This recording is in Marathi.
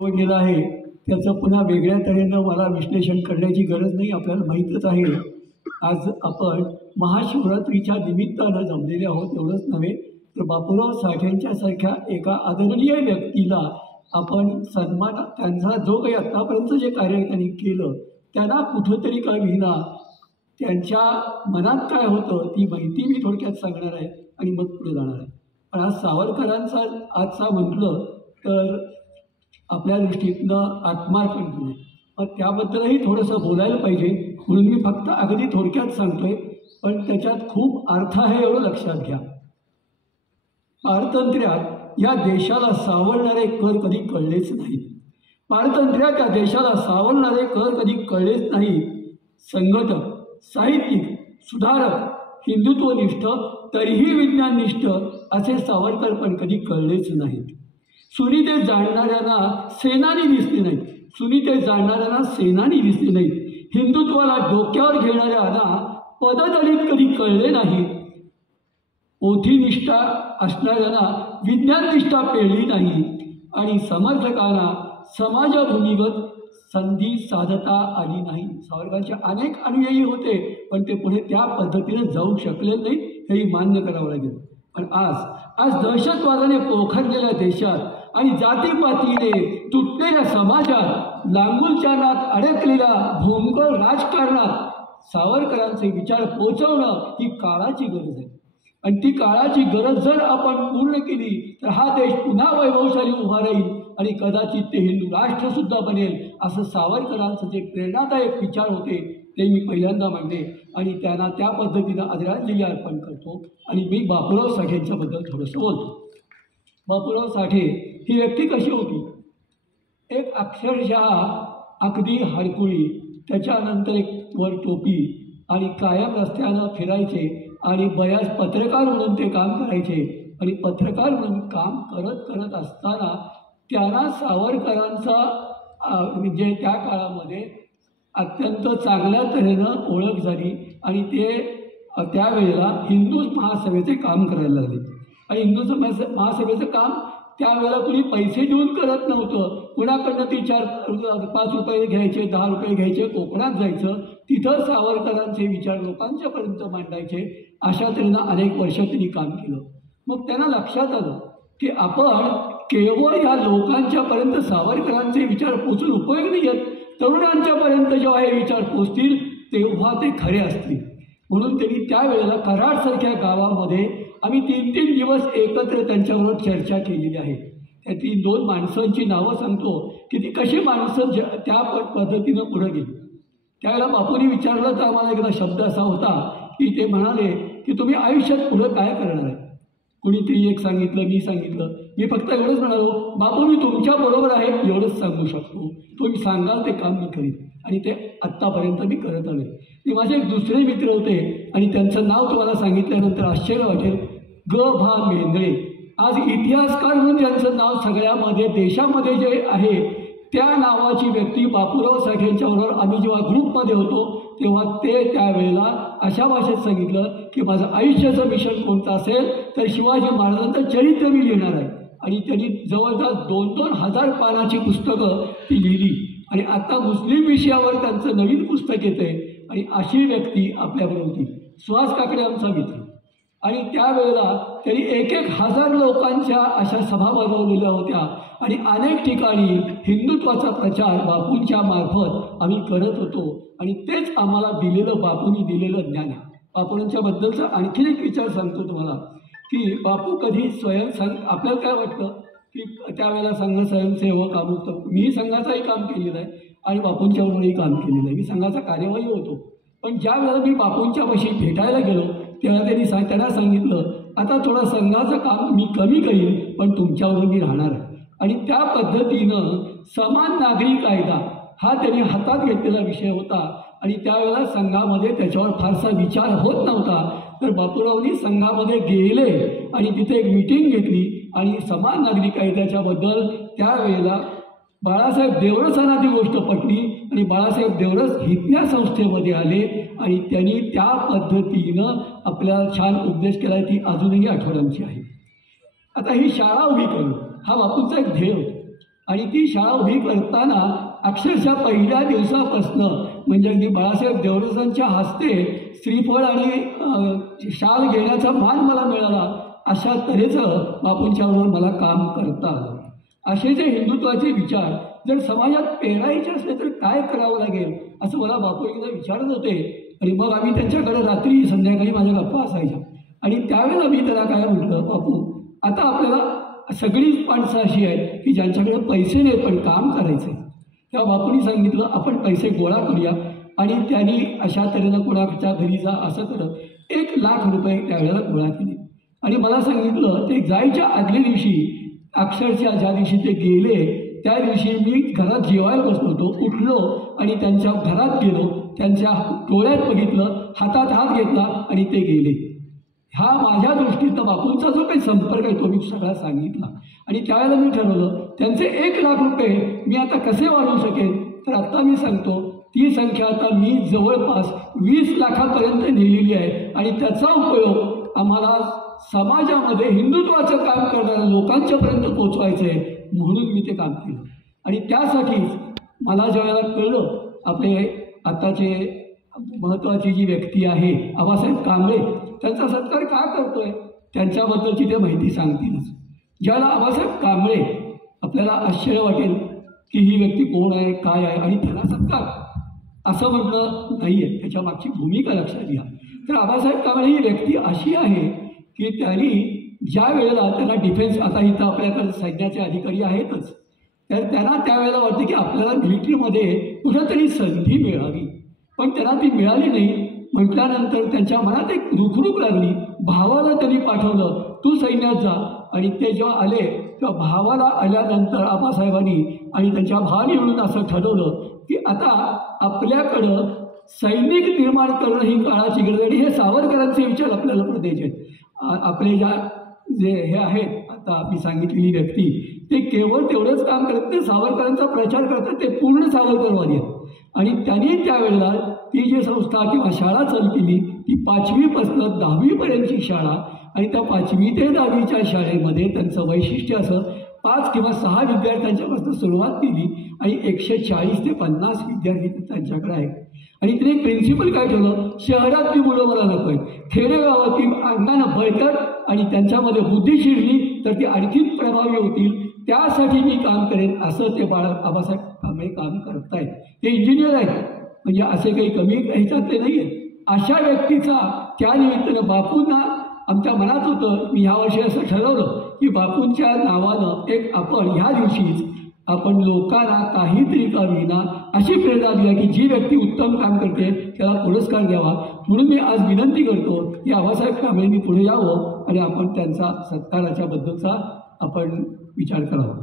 गेलं आहे त्याचं पुन्हा वेगळ्या तऱ्हेनं मला विश्लेषण करण्याची गरज नाही. आपल्याला माहीतच आहे आज आपण महाशिवरात्रीच्या निमित्तानं जमलेले आहोत. एवढंच नव्हे तर बापूराव साठेंच्यासारख्या एका आदरणीय व्यक्तीला आपण सन्मान, त्यांचा जो काही आत्तापर्यंत जे कार्य त्यांनी केलं त्यांना कुठंतरी का विना त्यांच्या मनात काय होतं ती माहिती मी थोडक्यात सांगणार आहे आणि मग पुढे जाणार आहे. पण आज सावरकरांचा आजचा म्हटलं तर आपल्या दृष्टीतनं आत्मार्पण केलं, मग त्याबद्दलही थोडंसं बोलायला पाहिजे म्हणून मी फक्त अगदी थोडक्यात सांगतोय, पण त्याच्यात खूप अर्थ आहे एवढं लक्षात घ्या. पारतंत्र्यात या देशाला सावरणारे कर कधी कळलेच नाही. पारतंत्र्यात या देशाला सावरणारे कर कधी कळलेच नाही. संघटक, साहित्यिक, सुधारक, हिंदुत्वनिष्ठ तरीही विज्ञाननिष्ठ असे सावरकर पण कधी कळलेच नाहीत. सुनीते जाणणाऱ्यांना सेनानी दिसले नाहीत. सुनीते जाणणाऱ्यांना सेनानी दिसले नाहीत. हिंदुत्वाला डोक्यावर घेणाऱ्यांना पददलित कधी कळले नाही. पोथीनिष्ठा असणाऱ्यांना विज्ञाननिष्ठा पेळली नाही आणि समर्थकांना समाजभूमिगत संधी साधता आली नाही. सावरकरांचे अनेक अनुयायी होते पण ते पुढे त्या पद्धतीने जाऊ शकले नाही, हेही मान्य करावं लागेल. पण आज दहशतवादाने पोखरलेल्या देशात आणि जातीपातीने तुटलेल्या समाजात लांगुलच्या नात अडकलेल्या भोंगळ राजकारणात सावरकरांचे विचार पोचवणं ही काळाची गरज आहे. आणि ती काळाची गरज जर आपण पूर्ण केली तर हा देश पुन्हा वैभवशाली उभा राहील आणि कदाचित ते हिंदू राष्ट्रसुद्धा बनेल. असं सावरकरांचं जे प्रेरणादायक विचार होते ते मी पहिल्यांदा मांडले आणि त्यांना त्या पद्धतीनं आदरांजली अर्पण करतो. आणि मी बापूराव साठेंच्याबद्दल थोडंसं बोलतो. बापूराव साठे ही व्यक्ती कशी होती? एक अक्षरशः अगदी हडकुळी, त्याच्यानंतर एक वर टोपी आणि कायम रस्त्यानं फिरायचे आणि बऱ्याच पत्रकार म्हणून ते काम करायचे. आणि पत्रकार म्हणून काम करत असताना त्यांना सावरकरांचा म्हणजे त्या काळामध्ये अत्यंत चांगल्या तऱ्हेनं ओळख झाली आणि ते त्यावेळेला हिंदू महासभेचे काम करायला लागले. आणि हिंदू महासभेचं काम त्यावेळेला कुणी पैसे देऊन करत नव्हतं. कुणाकडनं ती 4-5 रुपये घ्यायचे, 10 रुपये घ्यायचे, कोकणात जायचं, तिथं सावरकरांचे विचार लोकांच्यापर्यंत मांडायचे. अशा तऱ्हेनं अनेक वर्ष त्यांनी काम केलं. मग त्यांना लक्षात आलं की आपण केवळ या लोकांच्यापर्यंत सावरकरांचे विचार पोचून उपयोग नाही आहेत, तरुणांच्यापर्यंत जेव्हा हे विचार पोचतील तेव्हा ते खरे असतील. म्हणून त्यांनी त्यावेळेला कराडसारख्या गावामध्ये आम्ही 3-3 दिवस एकत्र त्यांच्याबरोबर चर्चा केलेली आहे. त्यातली 2 माणसांची नावं सांगतो की ती कशी माणसं त्या पद्धतीनं पुढं गेली. त्यावेळेला बापूंनी विचारलं तर आम्हाला एकदा शब्द असा होता की ते म्हणाले की तुम्ही आयुष्यात पुढं काय करणार आहे? कुणीतरी एक सांगितलं, मी सांगितलं. मी फक्त एवढंच म्हणालो, बापू मी तुमच्याबरोबर आहे एवढंच सांगू शकतो, तुम्ही सांगाल ते काम मी करीन. आणि ते आत्तापर्यंत मी करत आले. ते माझे एक दुसरे मित्र होते आणि त्यांचं नाव तुम्हाला सांगितल्यानंतर आश्चर्य वाटेल, ग.भा. मेंदळे. आज इतिहासकार म्हणून ज्यांचं नाव सगळ्यामध्ये देशामध्ये जे आहे त्या नावाची व्यक्ती बापूराव साठेंच्याबरोबर आम्ही जेव्हा ग्रुपमध्ये होतो तेव्हा ते त्यावेळेला अशा भाषेत सांगितलं की माझं आयुष्याचं मिशन कोणतं असेल तर शिवाजी महाराजांचं चरित्र मी लिहिणार आहे. आणि त्यांनी जवळजवळ 2-2 हजार पानाची पुस्तकं ती लिहिली. आणि आता मुस्लिम विषयावर त्यांचं नवीन पुस्तक येतं आहे. आणि अशी व्यक्ती आपल्याबरोबर होती. सुहास काकडे आमचा मित्र. आणि त्यावेळेला त्यांनी 1,000 लोकांच्या अशा सभा भरवलेल्या होत्या आणि अनेक ठिकाणी हिंदुत्वाचा प्रचार बापूंच्या मार्फत आम्ही करत होतो. आणि तेच आम्हाला दिलेलं बापूंनी दिलेलं ज्ञान आहे. बापूंच्याबद्दलचा आणखीन एक विचार सांगतो तुम्हाला की बापू कधी आपल्याला काय वाटतं की त्यावेळेला संघ स्वयंसेवक अमुक, मी संघाचाही काम केलेलं आहे आणि बापूंच्याबरोबरही काम केलेलं आहे. मी संघाचा कार्यवाही होतो. पण ज्या वेळेला मी बापूंच्यापाशी भेटायला गेलो तेव्हा त्यांना सांगितलं आता थोडं संघाचं काम मी कमी करीन पण तुमच्याबरोबर मी राहणार आहे. आणि त्या पद्धतीनं समान नागरी कायदा हा त्यांनी हातात घेतलेला विषय होता. आणि त्यावेळेला संघामध्ये त्याच्यावर फारसा विचार होत नव्हता. तर बापूरावनी संघामध्ये गेले आणि तिथे एक मीटिंग घेतली आणि समान नागरी कायद्याच्याबद्दल त्यावेळेला बाळासाहेब देवरसांना ती गोष्ट पटली आणि बाळासाहेब देवरस हितन्या संस्थेमध्ये आले आणि त्यांनी त्या पद्धतीनं आपल्याला छान उपदेश केला. ती अजूनही आठवड्यांची आहे. आता ही शाळा उभी करणं हा बापूंचा एक ध्येय होता. आणि ती शाळा उभी करताना अक्षरशः पहिल्या दिवसापासनं म्हणजे अगदी बाळासाहेब देवरसांच्या हस्ते श्रीफळ आणि शाल घेण्याचा मान मला मिळाला, अशा तऱ्हेचं बापूंच्याबरोबर मला काम करता आलं. असे जे हिंदुत्वाचे विचार जर समाजात पेरायचे असले तर काय करावं लागेल असं मला बापू एकदा विचारत होते. आणि मग आम्ही त्यांच्याकडे रात्री संध्याकाळी माझ्या गप्पा असायच्या. आणि त्यावेळेला मी त्याला काय म्हटलं, बापू आता आपल्याला सगळीच माणसं अशी आहेत की ज्यांच्याकडे पैसे नाहीत पण काम करायचं आहे. तेव्हा बापूंनी सांगितलं आपण पैसे गोळा करूया. आणि त्यांनी अशा तऱ्हेनं कोणाच्या घरी जा असं करत 1,00,000 रुपये त्यावेळेला गोळा केले. आणि मला सांगितलं ते जायच्या आदल्या दिवशी अक्षरशः ज्या दिवशी ते गेले त्या दिवशी मी घरात जेवायला बसलो होतो, उठलो आणि त्यांच्या घरात गेलो, त्यांच्या डोळ्यात बघितलं, हातात हात घेतला आणि ते गेले. हा माझ्या दृष्टीतनं बापूंचा जो काही संपर्क आहे तो मी सगळा सांगितला. आणि त्यावेळेला मी ठरवलं त्यांचे 1,00,000 रुपये मी आता कसे वाढवू शकेन. तर आत्ता मी सांगतो ती संख्या आता मी जवळपास 20 लाखापर्यंत नेलेली आहे. आणि त्याचा उपयोग आम्हाला समाजामध्ये हिंदुत्वाचं काम करणाऱ्या लोकांच्यापर्यंत पोचवायचं आहे म्हणून मी ते काम केलं. आणि त्यासाठीच मला ज्यावेळेला कळलं आपले आत्ताचे महत्त्वाची जी व्यक्ती आहे आबासाहेब कांबळे, त्यांचा सत्कार का करतोय त्यांच्याबद्दलची ते माहिती सांगतीलच. ज्याला आबासाहेब कांबळे आपल्याला आश्चर्य वाटेल की ही व्यक्ती कोण आहे काय आहे आणि त्याला सत्कार असं म्हटलं नाही आहे, त्याच्या मागची भूमिका लक्षात घ्या. तर आबासाहेब कांबळे ही व्यक्ती अशी आहे की त्यांनी ज्या वेळेला त्यांना डिफेन्स, आता इथं आपल्याकडे सैन्याचे अधिकारी आहेतच, तर त्यांना त्यावेळेला वाटतं की आपल्याला मिलिटरीमध्ये कुठंतरी संधी मिळावी, पण त्यांना ती मिळाली नाही. म्हटल्यानंतर त्यांच्या मनात एक रुखरुख लागली. भावाला त्यांनी पाठवलं तू सैन्यात जा. आणि ते जेव्हा आले तेव्हा भावाला आल्यानंतर आबासाहेबांनी आणि त्यांच्या भावाने मिळून असं ठरवलं की आता आपल्याकडं सैनिक निर्माण करणं ही काळाची गरज आहे. आणि हे सावरकरांचे विचार आपल्याला पण द्यायचे आहेत. आपले जे हे आहेत आता मी सांगितलेली व्यक्ती ते केवळ तेवढंच काम करत ते सावरकरांचा प्रचार करतात, ते पूर्ण सावरकरवादी आहेत. आणि त्यांनी त्यावेळेला ती जी संस्था किंवा शाळा चालू केली ती 5वीपासून 10वीपर्यंतची शाळा. आणि त्या 5वी ते 10वीच्या शाळेमध्ये त्यांचं वैशिष्ट्य असं 5 किंवा 6 विद्यार्थ्यांच्यापासून सुरुवात केली आणि 140 ते 50 विद्यार्थी त्यांच्याकडे आहेत. आणि तिने प्रिन्सिपल काय ठेवलं, शहरातली मुलं मला नको आहेत, खेडेगावातील अंगानं बळकट आणि त्यांच्यामध्ये बुद्धी शिरली तर ती आणखीन प्रभावी होतील, त्यासाठी मी काम करेन असं ते आबासाहेब कांबळे काम करत आहेत. ते इंजिनियर आहेत म्हणजे असे काही कमी ह्याच्यातले नाही आहेत. अशा व्यक्तीचा त्या निमित्तानं बापूंना आमच्या मनात होतं. मी ह्या वर्षी असं ठरवलं की बापूंच्या नावानं एक आपण ह्या दिवशीच आपण लोकांना काहीतरी का विना अशी प्रेरणा द्या की जी व्यक्ती उत्तम काम करते त्याला पुरस्कार द्यावा. म्हणून मी आज विनंती करतो की आबासाहेब कांबळेंनी पुढे यावं आणि आपण त्यांचा सत्काराच्या बद्दलचा आपण विचार करावा.